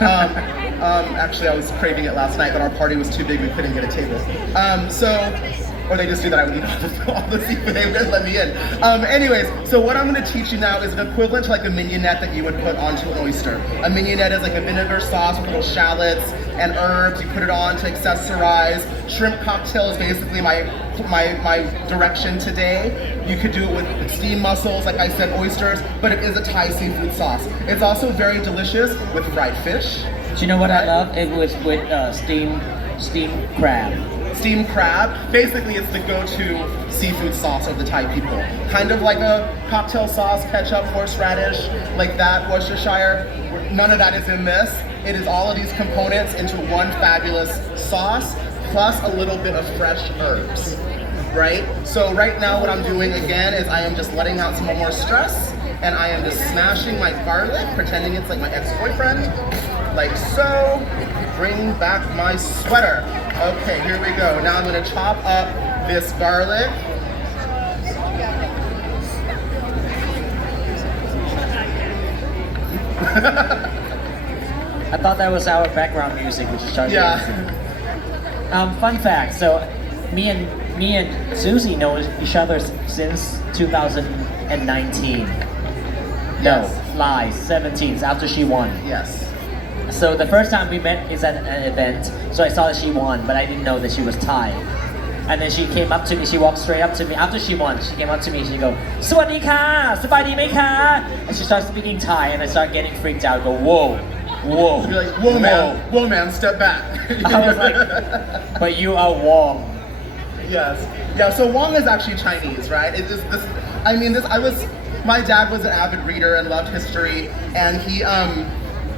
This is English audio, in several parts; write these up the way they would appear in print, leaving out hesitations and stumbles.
Actually, I was craving it last night, but our party was too big, we couldn't get a table. Or they just knew that I would eat all the seafood, they wouldn't let me in. Anyways, so what I'm gonna teach you now is an equivalent to like a mignonette that you would put onto an oyster. A mignonette is like a vinegar sauce with little shallots and herbs. You put it on to accessorize. Shrimp cocktail is basically my direction today. You could do it with steamed mussels, like I said, oysters, but it is a Thai seafood sauce. It's also very delicious with fried fish. Do you know what I love? It was with steamed crab. Steamed crab, basically it's the go-to seafood sauce of the Thai people. Kind of like a cocktail sauce, ketchup, horseradish, like that, Worcestershire. None of that is in this. It is all of these components into one fabulous sauce, plus a little bit of fresh herbs, right? So right now what I'm doing again is I am just letting out some more stress, and I am just smashing my garlic, pretending it's like my ex-boyfriend, like so. Bring back my sweater. Okay, here we go. Now I'm gonna chop up this garlic. I thought that was our background music, which is starting. Yeah. Fun fact. So, me and Susie know each other since 2019. Yes. No, lies. 17. After she won. Yes. So the first time we met is at an event. So I saw that she won, but I didn't know that she was Thai. And then she came up to me. She walked straight up to me after she won. She came up to me. She go, "Sawasdee ka, sabaiไหมคะ?" And she started speaking Thai, and I started getting freaked out. I go, whoa, whoa. You're like, whoa man, step back. I was like, but you are Wong. Yes. Yeah, so Wong is actually Chinese, right? It just this my dad was an avid reader and loved history, and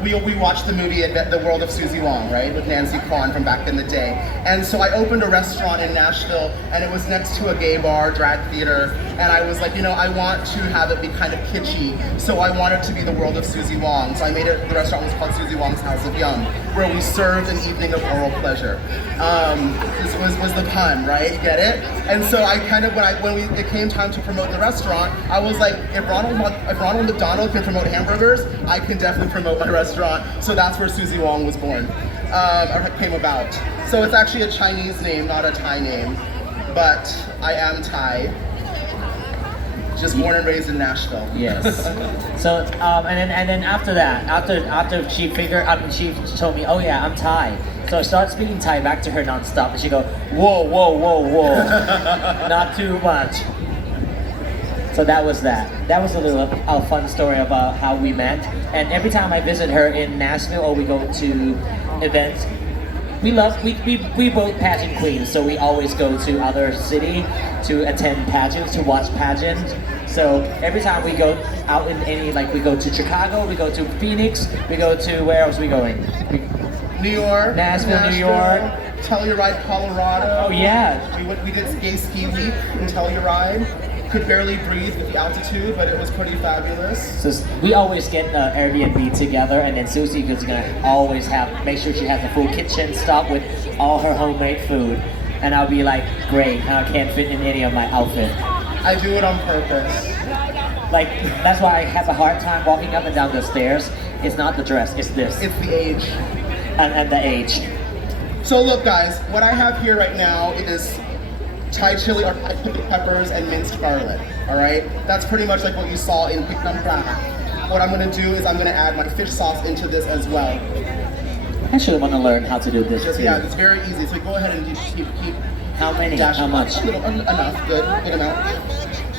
we watched the movie The World of Susie Wong, right, with Nancy Kwan from back in the day. And so I opened a restaurant in Nashville, and it was next to a gay bar, drag theater, and I was like, I want to have it be kind of kitschy, so I wanted to be the World of Susie Wong. So I made it, the restaurant was called Susie Wong's House of Yum, where we served an evening of oral pleasure. This was the pun, right? Get it? And so I kind of, it came time to promote the restaurant, I was like, if Ronald McDonald can promote hamburgers, I can definitely promote my restaurant. So that's where Susie Wong was born, or came about. So it's actually a Chinese name, not a Thai name, but I am Thai. Just born and raised in Nashville. Yes. So and then after that, after she she told me, oh yeah, I'm Thai. So I started speaking Thai back to her nonstop, and she go, whoa, whoa, whoa, whoa, not too much. So that was that. That was a fun story about how we met. And every time I visit her in Nashville or we go to events, we both pageant queens, so we always go to other city to attend pageants, to watch pageants. So every time we go out in we go to Chicago, we go to Phoenix, we go to, where else are we going? New York. Nashville, New York. Telluride, Colorado. Oh yeah. We did gay ski week in Telluride. Could barely breathe with the altitude, but it was pretty fabulous. So we always get Airbnb together, and then Susie is gonna always make sure she has a full kitchen stuff with all her homemade food, and I'll be like, great, I can't fit in any of my outfit. I do it on purpose. Like, that's why I have a hard time walking up and down the stairs. It's not the dress, it's this. It's the age. And the age. So look guys, what I have here right now is Thai chili or Thai peppers and minced garlic, all right? That's pretty much like what you saw in Pik Nam Pra. What I'm gonna do is I'm gonna add my fish sauce into this as well. I actually want to learn how to do this too. Yeah, it's very easy. So go ahead and keep how many? dashing. How much? A little, enough, good amount.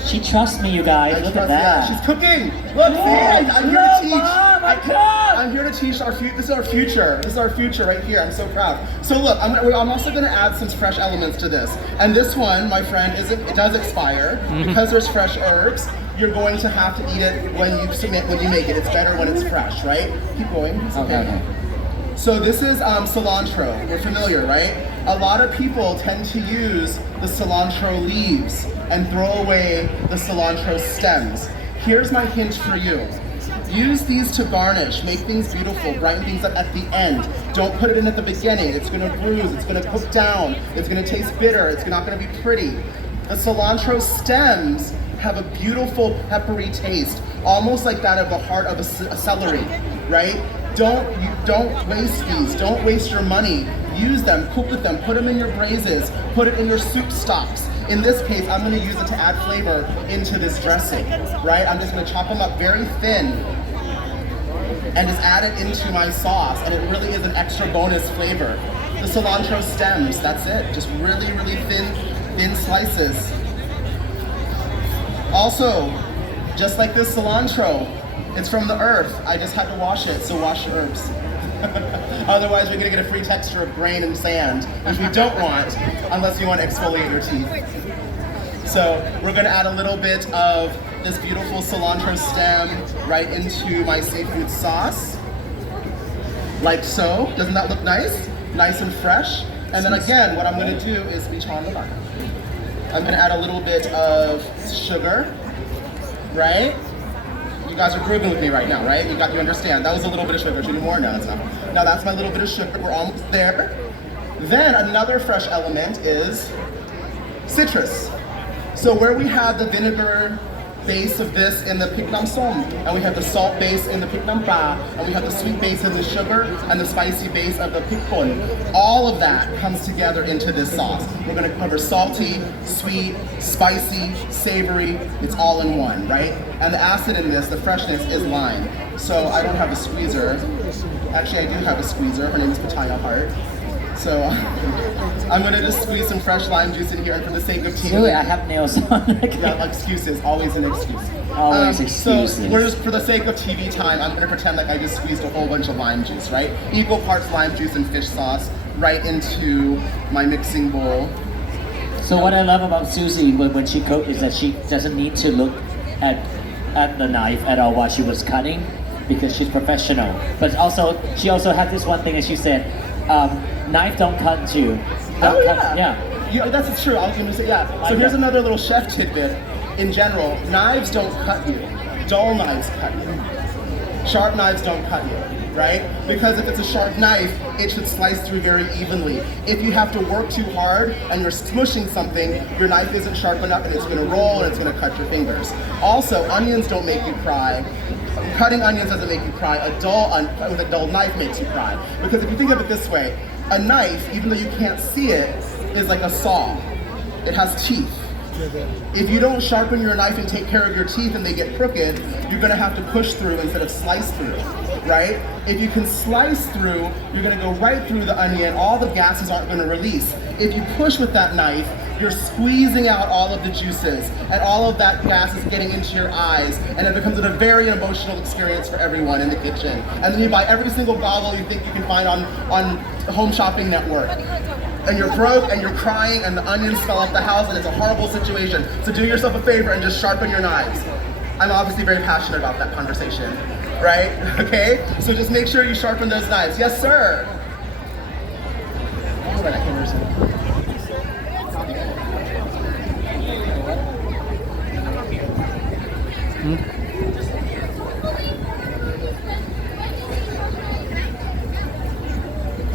She trusts me, you guys. Look at that. Yeah, she's cooking. Look, I'm here to teach. Mom, I'm here to teach this is our future. This is our future right here. I'm so proud. So look, I'm also going to add some fresh elements to this. And this one, my friend, it does expire because there's fresh herbs. You're going to have to eat it when you make it. It's better when it's fresh, right? Keep going. It's okay. So this is cilantro. We're familiar, right? A lot of people tend to use the cilantro leaves and throw away the cilantro stems. Here's my hint for you. Use these to garnish, make things beautiful, brighten things up at the end. Don't put it in at the beginning. It's gonna bruise, it's gonna cook down, it's gonna taste bitter, it's not gonna be pretty. The cilantro stems have a beautiful peppery taste, almost like that of the heart of a celery, right? Don't waste these. Don't waste your money. Use them, cook with them, put them in your braises, put it in your soup stocks. In this case, I'm gonna use it to add flavor into this dressing, right? I'm just gonna chop them up very thin and just add it into my sauce, and it really is an extra bonus flavor. The cilantro stems, that's it. Just really, really thin slices. Also, just like this cilantro, it's from the earth. I just had to wash it, so wash your herbs. Otherwise, you're gonna get a free texture of grain and sand, which we don't want unless you want to exfoliate your teeth. So we're gonna add a little bit of this beautiful cilantro stem right into my seafood sauce, like so. Doesn't that look nice? Nice and fresh. And then again, what I'm gonna do is bichon lemak. I'm gonna add a little bit of sugar, right? You guys are grooving with me right now, right? You understand. That was a little bit of sugar. Should be more? No, it's not. Now that's my little bit of sugar. We're almost there. Then another fresh element is citrus. So where we have the vinegar base of this in the pik nam som, and we have the salt base in the pik nam pa, and we have the sweet base of the sugar and the spicy base of the pik pon. All of that comes together into this sauce. We're gonna cover salty, sweet, spicy, savory. It's all in one, right? And the acid in this, the freshness, is lime. So I don't have a squeezer. Actually, I do have a squeezer. Her name is Pataya Hart. So I'm gonna just squeeze some fresh lime juice in here, and for the sake of TV. Do it, I have nails on. Yeah, excuses, always an excuse. Always excuses. So we're just, for the sake of TV time, I'm gonna pretend like I just squeezed a whole bunch of lime juice, right? Equal parts lime juice and fish sauce right into my mixing bowl. So what I love about Susie when she cooks is that she doesn't need to look at the knife at all while she was cutting, because she's professional. But also, she also had this one thing, and she said, knife don't cut you. Don't cut, Yeah, that's true. I was gonna say, yeah. So here's another little chef tidbit. In general, knives don't cut you. Dull knives cut you. Sharp knives don't cut you, right? Because if it's a sharp knife, it should slice through very evenly. If you have to work too hard and you're smushing something, your knife isn't sharp enough and it's gonna roll and it's gonna cut your fingers. Also, onions don't make you cry. Cutting onions doesn't make you cry. With a dull knife makes you cry. Because if you think of it this way, a knife, even though you can't see it, is like a saw. It has teeth. If you don't sharpen your knife and take care of your teeth and they get crooked, you're gonna have to push through instead of slice through, right? If you can slice through, you're gonna go right through the onion, all the gases aren't gonna release. If you push with that knife, you're squeezing out all of the juices, and all of that gas is getting into your eyes, and it becomes a very emotional experience for everyone in the kitchen. And then you buy every single goggle you think you can find on Home Shopping Network. And you're broke and you're crying and the onions smell up the house and it's a horrible situation. So do yourself a favor and just sharpen your knives. I'm obviously very passionate about that conversation, right? Okay? So just make sure you sharpen those knives. Yes, sir. All right, I can't understand.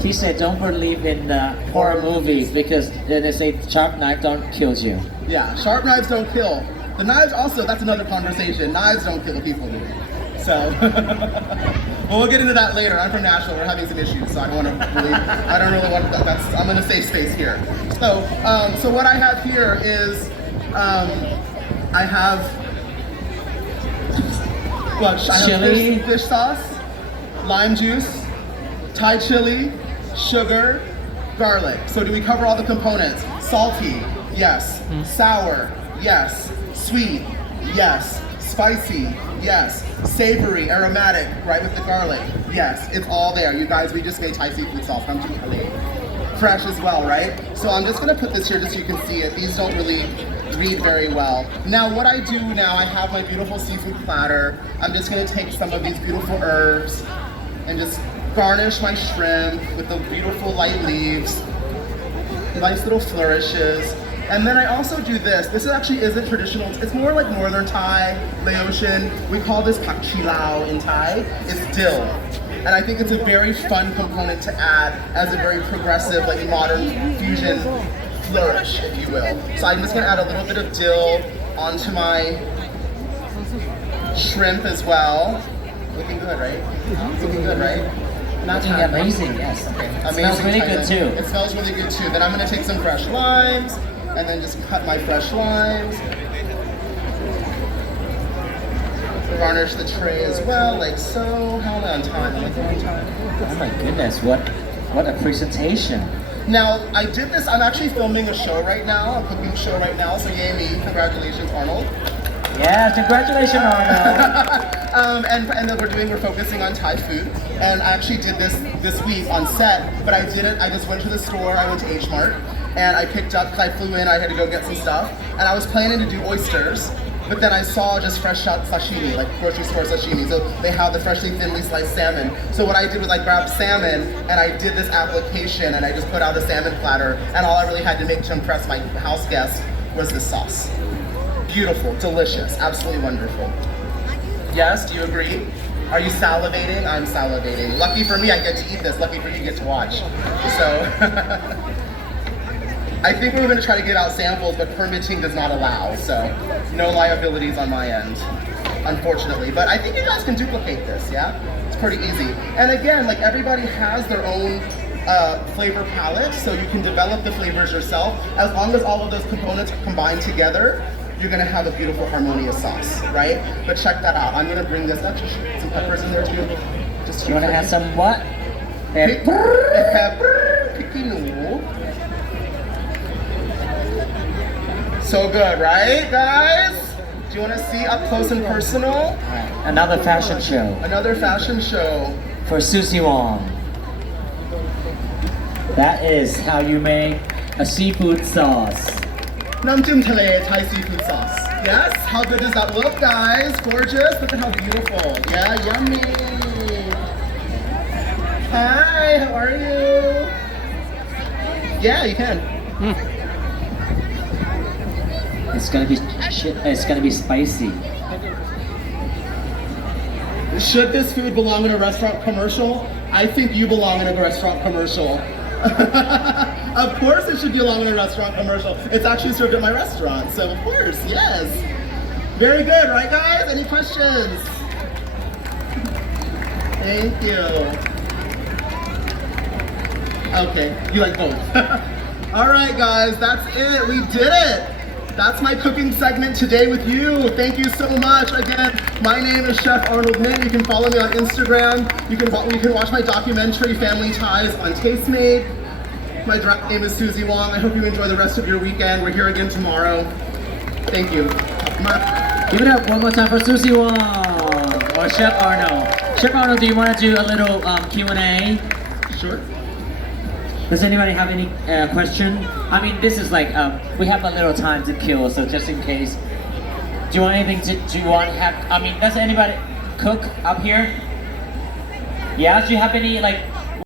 She said, don't believe in the horror movies because they say sharp knife don't kill you. Yeah, sharp knives don't kill. The knives also, that's another conversation. Knives don't kill, people do. So, well, we'll get into that later. I'm from Nashville, we're having some issues, so I don't really want that's, I'm in a safe space here. So, so what I have here is, I have, chili, fish sauce, lime juice, Thai chili, sugar, garlic. So do we cover all the components? Salty, yes. Sour, yes. Sweet, yes. Spicy, yes. Savory, aromatic, right, with the garlic, yes. It's all there. You guys, we just made Thai seafood sauce from Chile. Fresh as well, right? So I'm just gonna put this here just so you can see it. These don't really read very well. Now what I do now, I have my beautiful seafood platter. I'm just gonna take some of these beautiful herbs and just garnish my shrimp with the beautiful light leaves, nice little flourishes. And then I also do this. This actually isn't traditional. It's more like Northern Thai, Laotian. We call this pak chi lao in Thai. It's dill. And I think it's a very fun component to add as a very progressive, like modern fusion flourish, if you will. So I'm just gonna add a little bit of dill onto my shrimp as well. Looking good, right? Looking good, right? Not Looking bad. amazing, yes. Okay. It Amazing. smells really Thailand. good too. It smells really good too. Then I'm gonna take some fresh limes and then just cut my fresh limes. Garnish the tray as well, like so. How am I on time? Am I on time? Oh my goodness, what a presentation. Now, I did this, I'm actually filming a show right now, a cooking show right now, so yay me, congratulations Arnold. Yeah, congratulations, Arno. And then we're focusing on Thai food. And I actually did this week on set, but I just went to the store, I went to H Mart, and I picked up, because I flew in, I had to go get some stuff, and I was planning to do oysters, but then I saw just fresh shot sashimi, like grocery store sashimi. So they have the freshly thinly sliced salmon. So what I did was I grabbed salmon and I did this application and I just put out a salmon platter, and all I really had to make to impress my house guests was this sauce. Beautiful, delicious, absolutely wonderful. Yes, do you agree? Are you salivating? I'm salivating. Lucky for me, I get to eat this. Lucky for you, you get to watch. So, I think we were going to try to get out samples, but permitting does not allow. So, no liabilities on my end, unfortunately. But I think you guys can duplicate this, yeah? It's pretty easy. And again, like everybody has their own flavor palette, so you can develop the flavors yourself. As long as all of those components combine together, you're gonna have a beautiful harmonious sauce, right? But check that out. I'm gonna bring this up. Just some peppers in there too. Just You want to have some what? pepper, picking. So good, right, guys? Do you want to see up close and personal? Another fashion show Another fashion show. for Susie Wong. That is how you make a seafood sauce. Nam Jim Tale Thai seafood sauce. Yes? How good does that look, guys? Gorgeous? Look at how beautiful. Yeah, yummy. Hi, how are you? Yeah, you can. It's gonna be it's gonna be spicy. Should this food belong in a restaurant commercial? I think you belong in a restaurant commercial. Of course it should belong in a restaurant commercial. It's actually served at my restaurant, so of course, yes. Very good, right guys? Any questions? Thank you. Okay, you like both. All right guys, that's it, we did it. That's my cooking segment today with you. Thank you so much. Again, my name is Chef Arnold Min. You can follow me on Instagram. You can watch my documentary, Family Ties, on Tastemade. My direct name is Susie Wong. I hope you enjoy the rest of your weekend. We're here again tomorrow. Thank you. Give it up one more time for Susie Wong or Chef Arno. Chef Arno, do you want to do a little Q&A? Sure. Does anybody have any question? I mean, this is like, we have a little time to kill, so just in case. Do you want anything to, do you want to have, I mean, does anybody cook up here? Yeah, do you have any like